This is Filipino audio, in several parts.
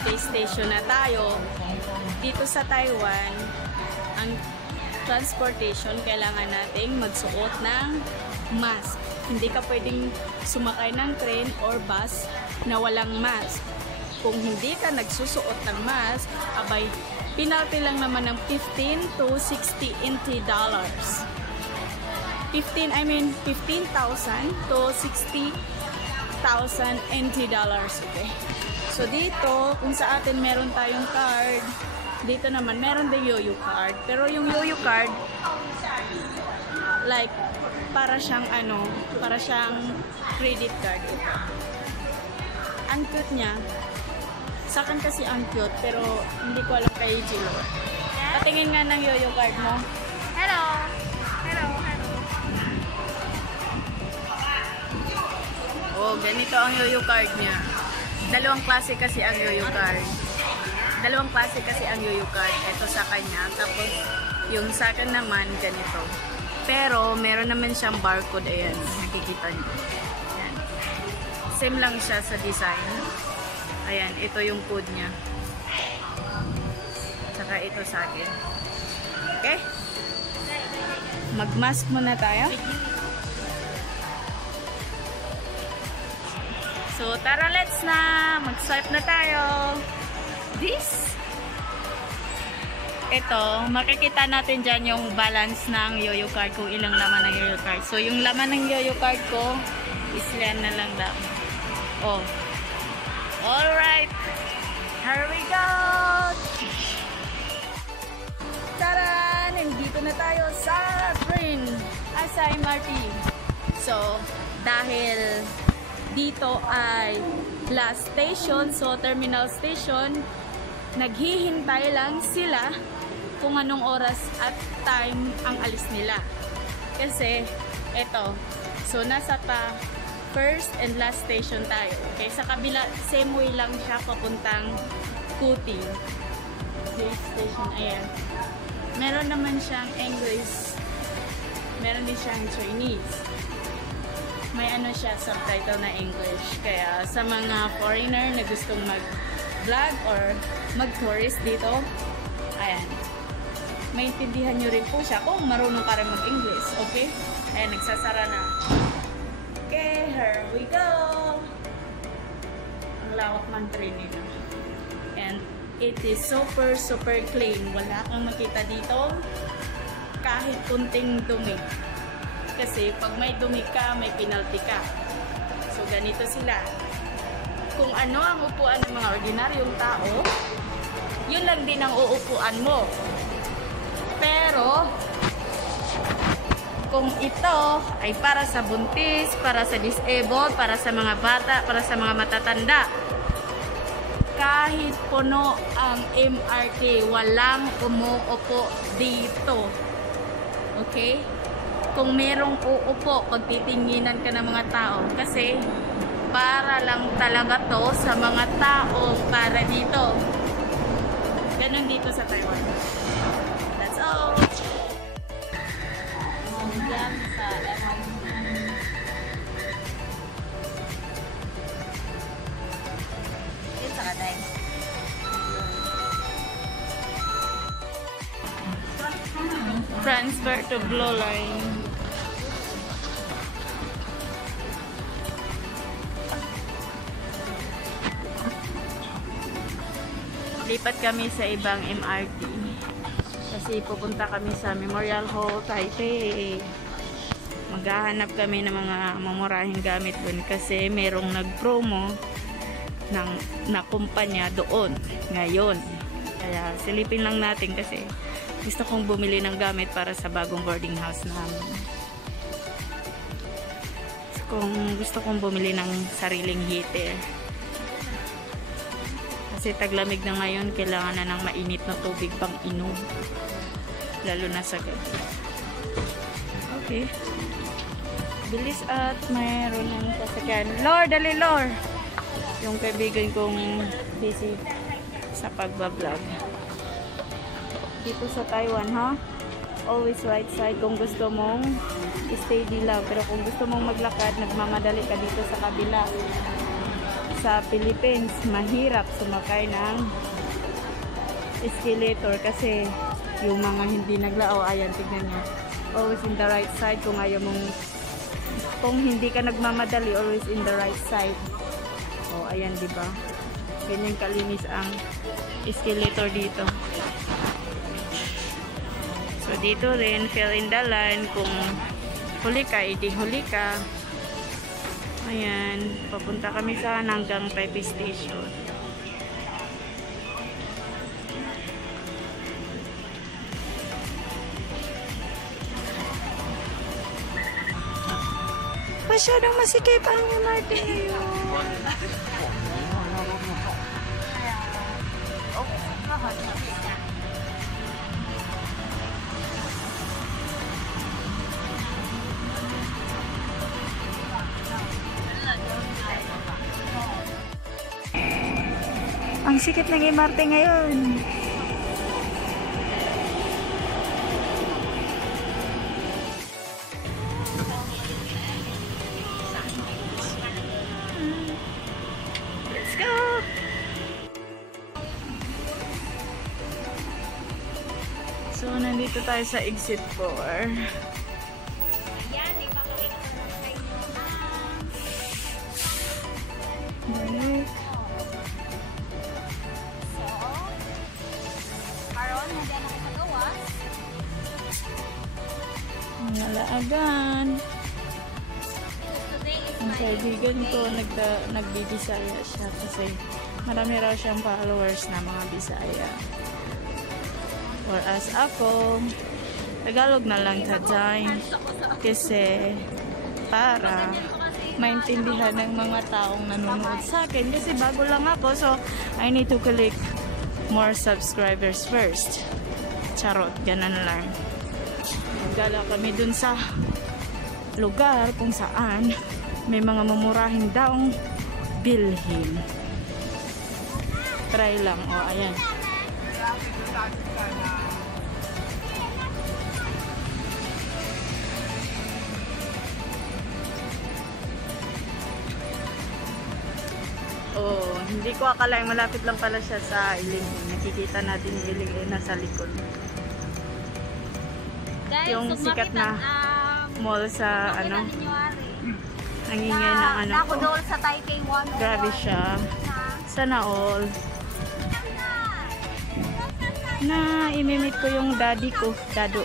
MRT station na tayo. Dito sa Taiwan, ang transportation, kailangan nating magsuot ng mask. Hindi ka pwedeng sumakay ng train or bus na walang mask. Kung hindi ka nagsusuot ng mask, abay, penalty lang naman ng 15 to 60 NT dollars. 15,000 to 60,000 NT dollars. Okay. So dito, kung sa atin meron tayong card, dito naman meron din yoyo card. Pero yung yoyo card, like, para siyang para siyang credit card ito. Ang cute niya. Sa akin kasi ang cute, pero hindi ko alam kay Jilo. Patingin nga ng yoyo card mo. Hello! Hello, hello. Oh, ganito ang yoyo card niya. Dalawang klase kasi ang yoyo card. Ito sa kanya. Tapos, yung sa akin naman, ganito. Pero, meron naman siyang barcode. Ayan, nakikita niyo. Ayan. Same lang siya sa design. Ayan, ito yung code niya. Saka ito sa akin. Okay? Mag-mask muna tayo. So, tara, let's na! Mag-swipe na tayo. Ito, makikita natin dyan yung balance ng yoyo card, kung ilang laman ng yoyo card. So, yung laman ng yoyo card ko, is yan na lang daw. Oh. Alright. Here we go! Tara! Nandito na tayo sa train. Sa MRT. So, dahil dito ay last station, so terminal station, naghihintay lang sila kung anong oras at time ang alis nila. Kasi, eto, so nasa first and last station tayo. Okay, sa kabila, same way lang siya papuntang Kuti. Station, ayan. Meron naman siyang English, meron din siyang Chinese. May siya, subtitle na English. Kaya sa mga foreigner na gustong mag-vlog or mag-tourist dito, ayan, maintindihan nyo rin po siya kung marunong ka rin mag-English. Okay? Ayan, nagsasara na. Okay, here we go! Ang lawak ng train nito. And it is super clean. Wala kang makita dito kahit kunting dumi. Kasi pag may dumi ka, may penalty ka. So, ganito sila. Kung ano ang upuan ng mga ordinaryong tao, yun lang din ang uupuan mo. Pero, kung ito ay para sa buntis, para sa disabled, para sa mga bata, para sa mga matatanda, kahit puno ang MRT, walang umuupo dito. Okay? Kung merong uupo, pagtitinginan ka ng mga tao. Kasi, para lang talaga to sa mga tao para dito. Ganun dito sa Taiwan. That's all. Diyan sa MRT. Yun sa katay. Transfer to Blue Line. Lipat kami sa ibang MRT. Kasi pupunta kami sa Memorial Hall, Taipei. Maghahanap kami ng mga mamurahing gamit doon kasi merong nag-promo na kumpanya doon ngayon. Kaya silipin lang natin kasi gusto kong bumili ng gamit para sa bagong boarding house namin. Kung gusto kong bumili ng sariling heater. Kasi taglamig na ngayon, kailangan na ng mainit na tubig pang inom. Lalo na sa gabi. Okay. Bilis at mayroon ng sasakyan. Lord, dali Lord! Yung kaibigan kong busy sa pagbablog. Dito sa Taiwan, ha? Always right side kung gusto mong steady lang. Pero kung gusto mong maglakad, nagmamadali ka dito sa kabila. sa Philippines, mahirap sumakay ng escalator kasi yung mga hindi naglao, ayan, tignan nyo. Always in the right side kung ayaw mong, kung hindi ka nagmamadali, always in the right side. O, ayan, diba? Ganyan kalinis ang escalator dito. So, dito rin, fill in the line. Kung huli ka, hindi huli ka. Ayan, papunta kami sa hanggang Taipei Station. Masyadong masikip ang MRT ngayon. Ang sikip ng MRT ngayon. Let's go! So, nandito tayo sa exit 4. Balik. Nalaagan. Ang kaibigan ko, nagbibisaya siya kasi marami raw siyang followers na mga Bisaya. Whereas ako, Tagalog na lang taday kasi para maintindihan ng mga taong nanonood sa akin kasi bago lang ako, so I need to click more subscribers first. Charot, ganun lang. Gala kami dun sa lugar kung saan may mga mamurahing daong bilhin. Try lang. O, ayan. Oh, hindi ko akalain malapit lang pala siya sa Iling. Nakikita natin yung Iling nasa likod. Guys, Yung sikat na mall sa ano, nangingay ng ano ako doon sa Taipei 1. Grabe siya. Sana all. Na imimit ko yung daddy ko. Dado.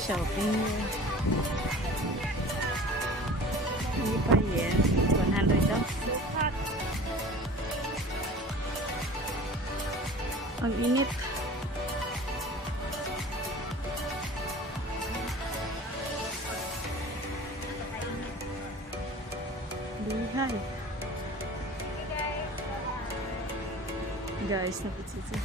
Shopping. Hindi pa yan. 100 daw. Ang init. Lihay. Guys, napitsitsi.